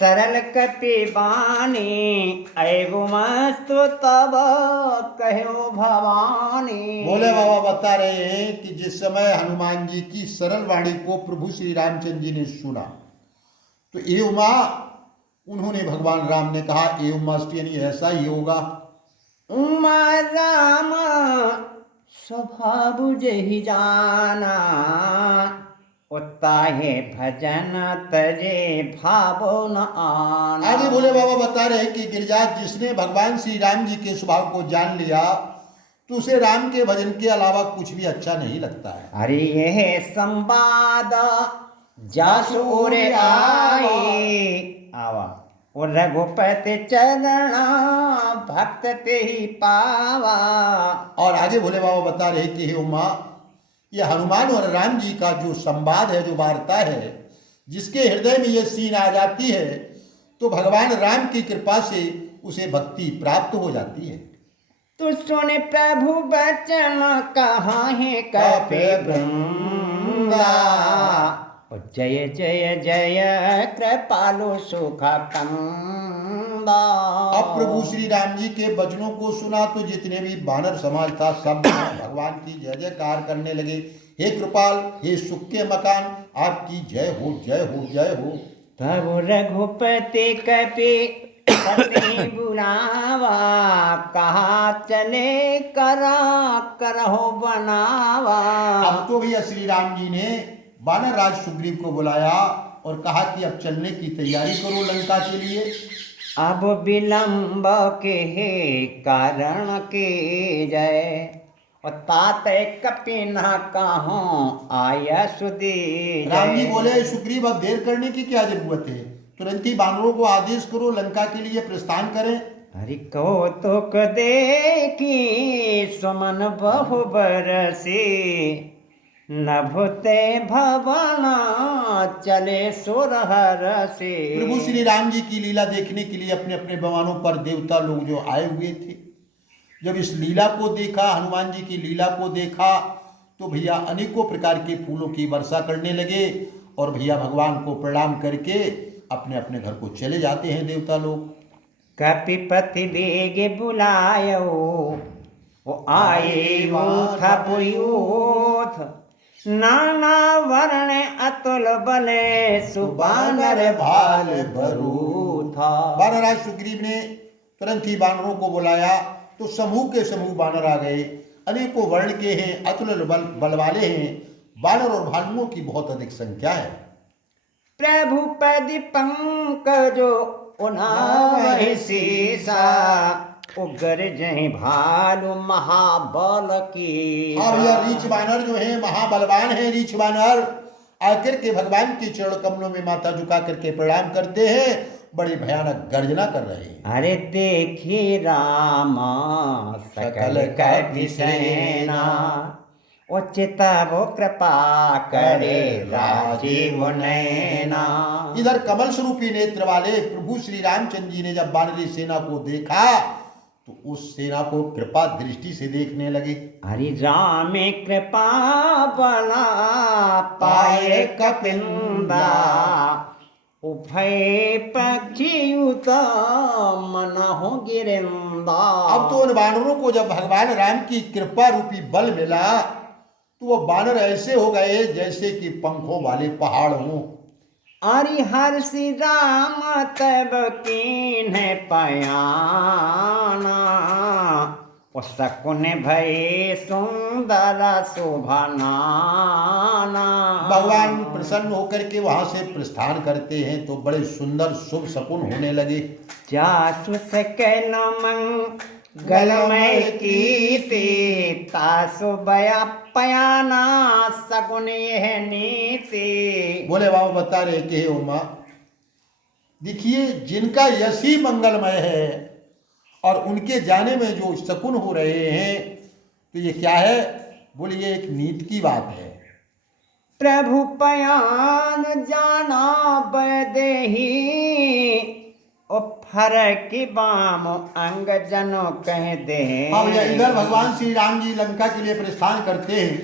सरल कपि बानी ऐवमस्तु तब कहो भवानी। बोले बाबा बता रहे हैं कि जिस समय हनुमान जी की सरल वाणी को प्रभु श्री रामचंद्र जी ने सुना तो एवं उन्होंने भगवान राम ने कहा एवं यानी ऐसा ही होगा। उमा राम स्वभाव जहि जाना उताहे भजन तजे भावो न आना। आगे बोले बाबा बता रहे कि गिरिजात जिसने भगवान श्री राम जी के स्वभाव को जान लिया तो उसे राम के भजन के अलावा कुछ भी अच्छा नहीं लगता है। अरे यह संवाद जासुर आए आवा और रघुपति चरणा भक्त ते ही पावा। और आगे भोले बाबा बता रहे कि हे उमा यह हनुमान और राम जी का जो संवाद है जो वार्ता है जिसके हृदय में यह सीन आ जाती है तो भगवान राम की कृपा से उसे भक्ति प्राप्त हो जाती है। तो सुने प्रभु वचन कहा है कपि वृंदा जय जय जय कृपालु सुख कंदा। अब प्रभु श्री राम जी के वचनों को सुना तो जितने भी वानर समाज था सब भगवान की जय जयकार करने लगे। हे कृपाल हे सुख के मकान आपकी जय हो जय हो जय हो। तब रघुपति कपि पति बुलावा कहा चले करा करहो बनावा। अब तो भैया श्री राम जी ने वानर राज सुग्रीव को बुलाया और कहा कि अब चलने की तैयारी करो लंका के लिए। अब विलंब के कारण के जय और तात कपि न कहो आया सुदी। राम जी बोले सुग्रीव अब देर करने की क्या जरूरत है तुरंत ही वानरों को आदेश करो लंका के लिए प्रस्थान करें। हरि कौतुक देखी सुमन बहु बरसे नभुते भवना चले सुरहर से। प्रभु श्री राम जी की लीला देखने के लिए अपने अपने विमानों पर देवता लोग जो आए हुए थे जब इस लीला को देखा हनुमान जी की लीला को देखा तो भैया अनेकों प्रकार के फूलों की वर्षा करने लगे और भैया भगवान को प्रणाम करके अपने अपने घर को चले जाते हैं देवता लोग। कपिपति वेग बुलायो वो आए वो थपुयूथ नाना वर्ण अतुल बले सुबानर भाल भरू था। वानराज सुग्रीव ने तुरंत ही वानरों को बुलाया तो समूह के समूह वानर आ गए। अनेकों वर्ण के हैं अतुल बल वाले हैं वानर और भालुओं की बहुत अधिक संख्या है। प्रभु पद पंकजो उन्हावहि सीसा उग्र जय भालु महाबल की। हाँ भैया रीछ वानर जो है महाबलवान है रीछ वानर आकर के भगवान के चरण कमलों में माथा झुका करके प्रणाम करते हैं बड़ी भयानक गर्जना कर रहे हैं। अरे देखी रामा सकल कपि सेना उचित वो कृपा करे राजीव नैना। इधर कमल स्वरूपी नेत्र वाले प्रभु श्री रामचंद्र जी ने जब वानरी सेना को देखा तो उस सेना को कृपा दृष्टि से देखने लगे। हरि राम कृपा बला पाए कपिंदा उभय पक्षियुत मन हो गिरिंदा। अब तो उन वानरों को जब भगवान राम की कृपा रूपी बल मिला तो वो वानर ऐसे हो गए जैसे कि पंखों वाले पहाड़ हों। अरि हर्षि राम तब कीन पयाना ओ शकुन भय सुंदर शोभनाना। भगवान प्रसन्न होकर के वहां से प्रस्थान करते हैं तो बड़े सुंदर शुभ शकुन होने लगे। जासु सकल मंगलमय कीर्ति तासु बया पयाना सगुन यह नीति। बोले बाबा बता रहे कि हे उमा देखिए जिनका यश ही मंगलमय है और उनके जाने में जो शकुन हो रहे हैं तो ये क्या है बोले ये एक नीति की बात है। प्रभु पयान जाना बदेही ओ फरक बाम अंग जनो कह दे। हाँ भैया इधर भगवान श्री राम जी लंका के लिए प्रस्थान करते हैं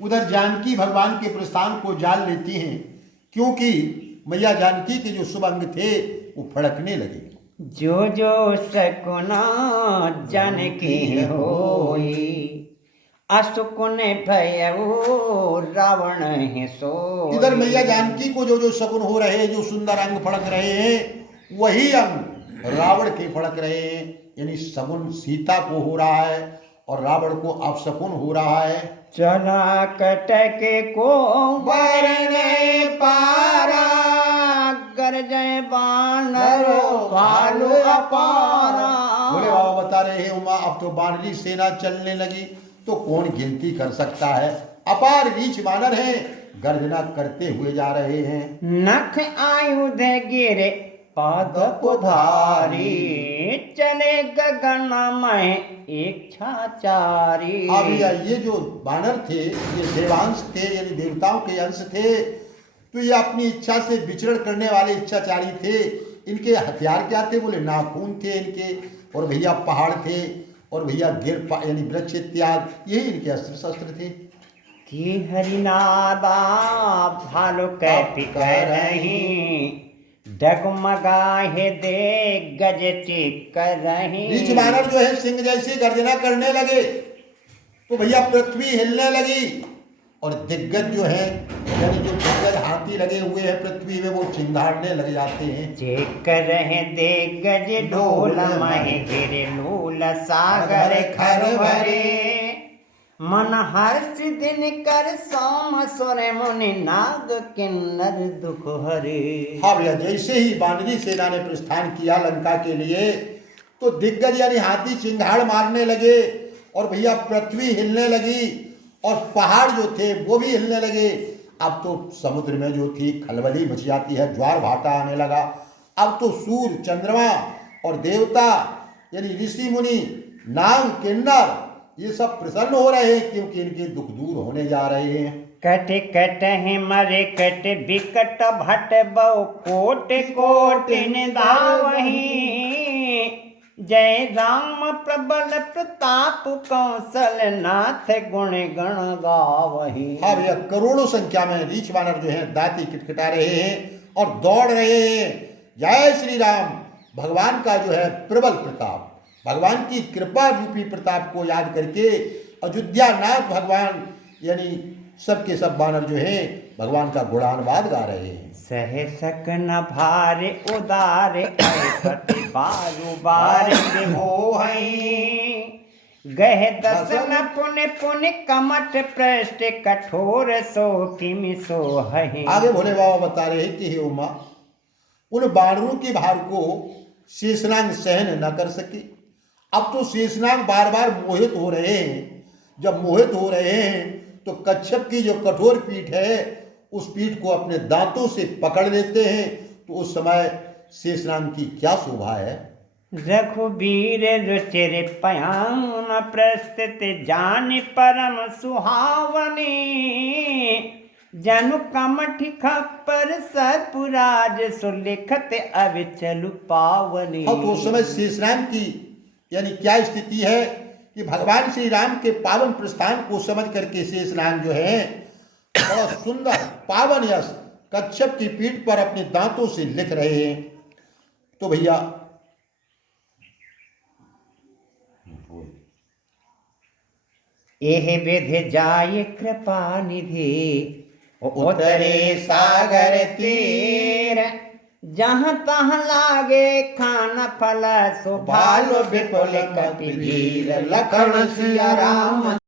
उधर जानकी भगवान के प्रस्थान को जान लेती हैं क्योंकि मैया जानकी के जो शुभ अंग थे वो फड़कने लगे। जो जो सकुना जानकी होई, असुकुन भयउ रावण है सोई। इधर मैया जानकी को जो जो शकुन हो रहे हैं, जो सुंदर अंग फड़क रहे हैं, वही अंग रावण के फड़क रहे हैं। यानी सगुन सीता को हो रहा है और रावण को अपशकुन हो रहा है। चला कटक को बरने पारा, गरजय बानर भालू अपारा। बोले बाबा बता रहे हैं उमा, अब तो बानरी सेना चलने लगी तो कौन गिनती कर सकता है। अपार रीछ बानर हैं, गर्जना करते हुए जा रहे हैं। नख आयुध गिरे पाद पुधारी, चले गगनमय इच्छाचारी। हाँ भैया, ये जो बानर थे ये देवांश थे, यानी देवताओं के अंश थे, तो ये अपनी इच्छा से विचरण करने वाले इच्छाचारी थे। इनके हथियार क्या थे? बोले नाखून थे इनके, और भैया पहाड़ थे, और भैया गिर यानी वृक्ष इत्यादि, यही इनके अस्त्र शस्त्र थे। कि हरिनादा भालू कैपी करही, डगमगाहे दे गज चिक रही। रीछ बानर जो है सिंह जैसी गर्जना करने लगे तो भैया पृथ्वी हिलने लगी, और दिग्गज जो है यानी जो दिग्गज हाथी लगे हुए हैं पृथ्वी में, वो चिंगारने लग जाते हैं। चेक रहे दे गज डोल महे गिरे लूल सागर खर भरे। मन हर्ष दिन कर सोम सुर मुनि नाग किन्नर दुख हरे। हाँ भैया, जैसे ही बानरी सेना ने प्रस्थान किया लंका के लिए तो दिग्गज यानी हाथी चिंगाड़ मारने लगे, और भैया पृथ्वी हिलने लगी, और पहाड़ जो थे वो भी हिलने लगे। अब तो समुद्र में जो थी खलबली मच जाती है, ज्वार भाटा आने लगा। अब तो सूर्य, चंद्रमा और देवता यानी ऋषि मुनि, नाग किन्नर, ये सब प्रसन्न हो रहे हैं क्योंकि इनके दुख दूर होने जा रहे हैं। कट कट है मरे कट बिकट भट बहु कोट कोट निदावही। जय राम प्रबल प्रताप कौशल नाथ गुण गण गावही। हाँ भैया, करोड़ों संख्या में रीछ बानर जो हैं दांती किटकिटा रहे हैं और दौड़ रहे हैं। जय श्री राम, भगवान का जो है प्रबल प्रताप, भगवान की कृपा रूपी प्रताप को याद करके अयोध्या नाथ भगवान यानी सबके सब बानर जो हैं भगवान का गुणानुवाद गा रहे हैं। सहे सक न भारे उदारे पति बारु बार मोहई। गह दसन पुन पुन कमट पृष्ठ कठोर सो किमि सोहई। आगे भोले बाबा बता रहे हैं कि हे उमा, उन बानरों के भार को शेषनाग सहन न कर सके। अब तो शेषनाग बार बार मोहित हो रहे हैं। जब मोहित हो रहे हैं तो कच्छप की जो कठोर पीठ है उस पीठ को अपने दांतों से पकड़ लेते हैं। तो उस समय शेषनाग की क्या शोभा है। रघुबीर रुचिर पयान प्रस्तुत जान परम सुहावनी। जनु कमठ खप्पर सर्पुराज सुलिखत अविचल पावनी। तो उस समय शेषनाग की यानी क्या स्थिति है कि भगवान श्री राम के पावन प्रस्थान को समझ करके शेषनाग जो है बड़ा सुंदर पावन यश कच्छप की पीठ पर अपने दांतों से लिख रहे हैं। तो भैया एह विधि जाय कृपा निधि, उतरे सागर तीर। जहाँ तहाँ लागे खान फल सुभालो विपुल कपि वीर। लखन सिया राम